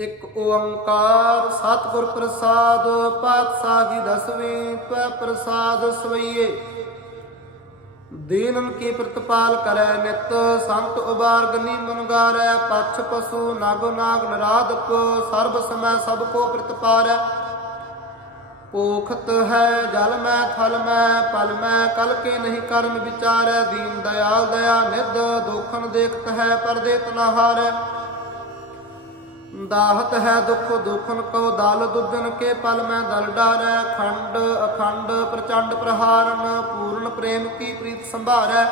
ਇੱਕ ਓੰਕਾਰ ਸਤਿਗੁਰ ਪ੍ਰਸਾਦ, ਪਾਤਸ਼ਾਹੀ ਦਸਵੀਂ ਪੈ ਪ੍ਰਸਾਦ ਸਵਈਏ। ਦੀਨਨ ਕੀ ਪ੍ਰਤਪਾਲ ਕਰੈ ਨਿਤ, ਸੰਤ ਉਬਾਰਗਨੀ ਮਨਗਾਰੈ, ਪਛ ਪਸੂ ਨਗ ਨਾਗ ਨਰਾਧਕ ਸਰਬ ਸਮੈ ਸਭ ਕੋ ਪ੍ਰਤਪਾਰੈ। ਪੋਖਤ ਹੈ ਜਲ ਮੈਂ, ਥਲ ਮੈਂ, ਪਲ ਮੈਂ, ਕਲ ਕੇ ਨਹੀਂ ਕਰਮ ਵਿਚਾਰੈ। ਦੀਨ ਦਇਆਲ ਦਇਆ ਨਿਧ, ਦੋਖਨ ਦੇਖਤ ਹੈ ਪਰਦੇ ਦੇਤ ਦਾਹਤ ਹੈ ਦੁਖ ਦੁਖਨ ਕੋ ਦਲ ਦੁਜਨ ਕੇ ਪਲ ਮੈਂ ਦਲ ਡਾਰੈ, ਖੰਡ ਅਖੰਡ ਪ੍ਰਚੰਡ ਪ੍ਰਹਾਰਨ, ਪੂਰਨ ਪ੍ਰੇਮ ਕੀ ਪ੍ਰੀਤ ਸੰਭਾਰੈ।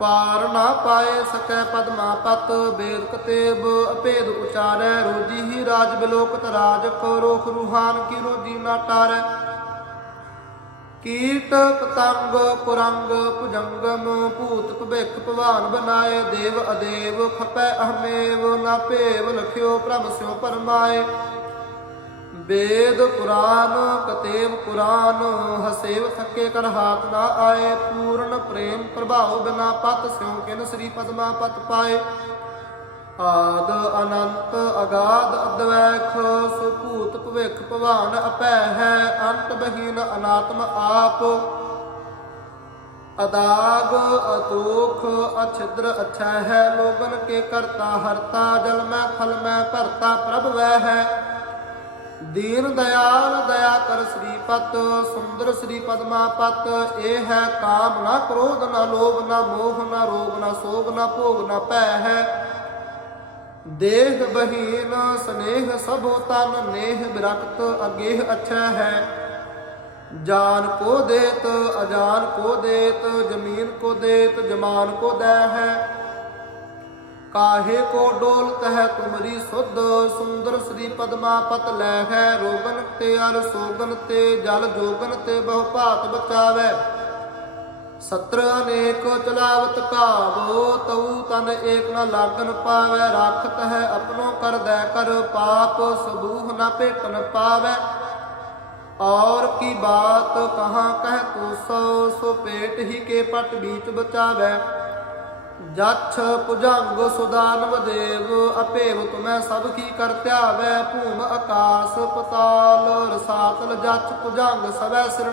ਪਾਰ ਨਾ ਪਾਏ ਸਕੈ ਪਦਮਾ ਪਤ ਬੇਦ ਕਤੇਬ ਅਭੇਦ ਉਚਾਰੈ, ਰੋਜੀ ਹੀ ਰਾਜ ਬਿਲੋਕਤ ਰਾਜ ਕੋ ਰੋਖ ਰੂਹਾਨ ਕੀ ਰੋਜੀ ਨਾ ਟਾਰੈ। ਕੀਟ ਪਤੰਗ ਕੁਰੰਗ ਭੁਜੰਗਮ ਭੂਤ ਭਵਿਖ ਭਵਾਨ ਬਨਾਏ, ਦੇਵ ਅਦੇਵ ਖਪੈ ਅਹਮੇਵ, ਨਾ ਭੇਵ ਲਖਿਓ ਭ੍ਰਮ ਸਿਓ ਪਰਮਾਏ। ਵੇਦ ਪੁਰਾਨ ਕਤੇਵ ਪੁਰਾਨ, ਹਸੇਵ ਥੱਕੇ ਕਰ ਹਾਥ ਨਾ ਆਏ, ਪੂਰਨ ਪ੍ਰੇਮ ਪ੍ਰਭਾਵ ਬਿਨਾ ਪਤ ਸਿਉ ਕਿਨ ਸ੍ਰੀ ਪਦਮਾ ਪਤ ਪਾਏ। ਆਦ ਅਨੰਤ ਅਗਾਧ ਅਦਵੈਖ, ਸੁਭੂਤ ਭਵਿਖ ਭਵਾਨ ਅਪੈ ਹੈ, ਅੰਤ ਬਹੀਨ ਅਨਾਤਮ ਆਪ। ਅਦਾਗ ਅਤੋਖ ਅਛਿਦਰ ਅਛੈ ਹੈ, ਲੋਗਨ ਕੇ ਕਰਤਾ ਹਰਤਾ, ਜਲ ਮੈਂ ਫਲ ਮੈਂ ਭਰਤਾ, ਪ੍ਰਭ ਵੈ ਹੈ। ਦੀਨ ਦਇਆਲ ਦਇਆ ਕਰ ਸ੍ਰੀ ਪਤ ਸੁੰਦਰ ਸ੍ਰੀ ਪਦਮਾ ਪਤ, ਇਹ ਹੈ ਕਾਮ ਨਾ ਕ੍ਰੋਧ ਨਾ ਲੋਭ ਨਾ ਮੋਹ ਨਾ ਰੋਗ ਨਾ ਸੋਗ ਨਾ ਭੋਗ ਨਾ ਭੈ ਹੈ। ਦੇਹ ਬਹੀਨ ਸਨੇਹ ਸਭੋ ਤਨ ਨੇਹ ਬਿਰਕਤ ਅਗੇਹ ਅੱਛਾ ਹੈ। ਜਾਨ ਕੋ ਦੇਤ, ਅਜਾਨ ਕੋ ਦੇਤ, ਜ਼ਮੀਨ ਕੋ ਦੇਤ, ਜਮਾਨ ਕੋ ਦੈ ਹੈ। ਕਾਹੇ ਕੋ ਡੋਲਤ ਹੈ ਤੁਮਰੀ ਸੁਧ, ਸੁੰਦਰ ਸ੍ਰੀ ਪਦਮਾ ਪਤ ਲੈ ਹੈ। ਰੋਗਨ ਤੇ ਅਰ ਸੋਗਨ ਤੇ ਜਲ ਜੋਗਨ ਤੇ ਬਹੁ ਭਾਤ ਬਚਾਵੇ। ਸਤਰ ਅਨੇਕ ਚਲਾਵਤ ਕਾਵੋ ਤਉ ਤਨ ਏਕ ਨ ਲਾਗਨ ਪਾਵੇ ਰਾਖਤ ਹੈ ਆਪਣੋ ਕਰਦੈ ਕਰ ਪਾਪ, ਸਬੂਹ ਨ ਭੇਟਨ ਪਾਵੇ। ਔਰ ਕੀ ਬਾਤ ਕਹਾਂ ਕਹਿ ਤੋ ਸੋ ਸੋ ਪੇਟ ਹੀ ਕੇ ਪਟ ਬੀਚ ਬਚਾਵੇ। ਜਛ ਪੁਜੰਗ ਸੁਦਾਨਵ ਦੇਵ ਅਪੇਵ ਤੁਮੈ ਸਭ ਕੀ ਕਰ ਧਿਆਵੈ। ਭੂਮ ਆਕਾਸ ਪਤਾਲ, ਰਸਾਤਲ ਜਛ ਪੁਜੰਗ ਸਵੈ ਸਿਰ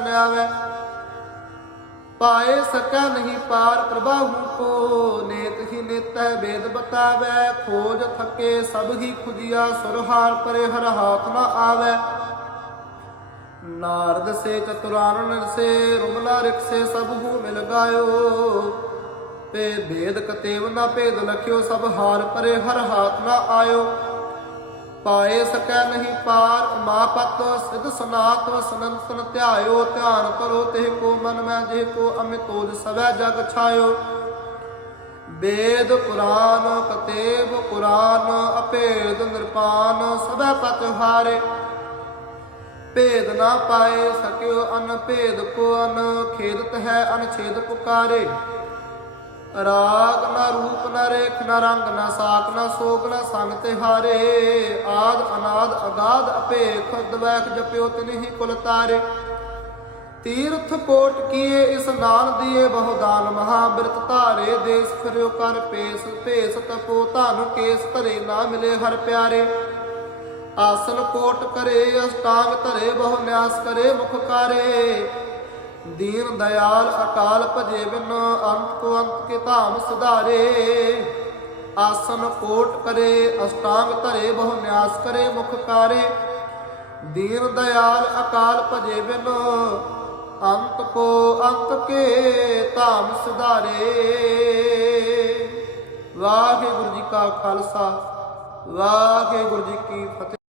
ਪਾਏ ਸਕੈ ਨਹੀਂ ਪਾਰ ਪ੍ਰਭਾਹੂ ਕੋ ਨੇਤ ਹੀ ਨਿਤੈ ਵੇਦ ਬਤਾਵੈ, ਖੋਜ ਥਕੇ ਸਭ ਹੀ ਖੁਜੀਆ, ਸੁਰਹਾਰ ਪਰੇ ਹਰ ਹਾਥ ਨਾ ਆਵੈ। ਨਾਰਦ ਸੇ ਚਤੁਰਾਨਨ ਸੇ, ਰੁਮਲਾ ਰਿਕ ਸੇ ਸਭ ਹੂ ਮਿਲ ਗਾਇਓ। ਤੇ ਭੇਦ ਕਤੇਵ ਨਾ ਭੇਦ ਲਖਿਓ, ਸਭ ਹਾਰ ਪਰੇ ਹਰ ਹਾਥ ਨਾ ਆਇਓ। ਪਾਏ ਸਕੈ ਨਹੀਂ ਪਾਰ ਉਮਾਪਤ ਸਿਧ ਸਨਾਤ ਸਨੰਤਨ ਧਿਆਇਓ, ਧਿਆਨ ਕਰੋ ਤੇ ਕੋ ਮਨ ਮੈਂ ਜੇ ਕੋ ਅਮਿਤੋਜ ਸਵੈ ਜਗ ਛਾਇਓ। ਵੇਦ ਪੁਰਾਨ ਕਤੇਬ ਪੁਰਾਨ, ਅਭੇਦ ਨਿਰਪਾਨ ਸਭੈ ਪਤ ਹਾਰੇ। ਭੇਦ ਨਾ ਪਾਏ ਸਕਿਓ ਅਨ, ਭੇਦ ਕੋ ਅਨ, ਖੇਦਤ ਹੈ ਅਨਛੇਦ ਪੁਕਾਰੇ। ਰਾਗ ਨਾ ਰੂਪ ਨਾ ਰੇਖ ਨਾ ਰੰਗ ਨਾ ਸਾਕ ਨਾ ਸੋਗ ਨਾ ਸੰਗ ਤੇ ਹਾਰੇ ਆਦ ਅਨਾਦ ਅਗਾਧ ਅਪੇਖ ਜਪਿਓ ਤਿਨਹੀ ਕੁਲ ਤਾਰੇ। ਤੀਰਥ ਕੋਟ ਕੀਏ ਇਸ ਨਾਨ ਦੀਏ, ਬਹੁ ਦਾਨ ਮਹਾਬ੍ਰਤ ਧਾਰੇ। ਦੇਸ ਫਿਰਿਓ ਕਰ ਪੇਸ ਭੇਸ ਤਪੋ ਧਨ ਕੇਸ ਧਰੇ, ਨਾ ਮਿਲੇ ਹਰ ਪਿਆਰੇ। ਆਸਨ ਕੋਟ ਕਰੇ, ਅਸ਼ਟਾਂਗ ਧਰੇ, ਬਹੁ ਨਿਆਸ ਕਰੇ, ਮੁਖ ਕਾਰੇ। ਦੀਨ ਦਇਆਲ ਅਕਾਲ ਭਜੇ ਬਿਨ, ਅੰਤ ਕੋ ਅੰਤ ਕੇ ਧਾਮ ਸੁਧਾਰੇ। ਆਸਨ ਕੋਟ ਕਰੇ, ਅਸ਼ਟਾਂਗ ਧਰੇ, ਬਹੁ ਨਿਆਸ ਕਰੇ, ਮੁਖ ਕਾਰੇ। ਦੀਨ ਦਇਆਲ ਅਕਾਲ ਭਜੇ ਬਿਨ, ਅੰਤ ਕੋ ਅੰਤ ਕੇ ਧਾਮ ਸੁਧਾਰੇ। ਵਾਹਿਗੁਰੂ ਜੀ ਕਾ ਖਾਲਸਾ, ਵਾਹਿਗੁਰੂ ਜੀ ਕੀ ਫਤਿਹ।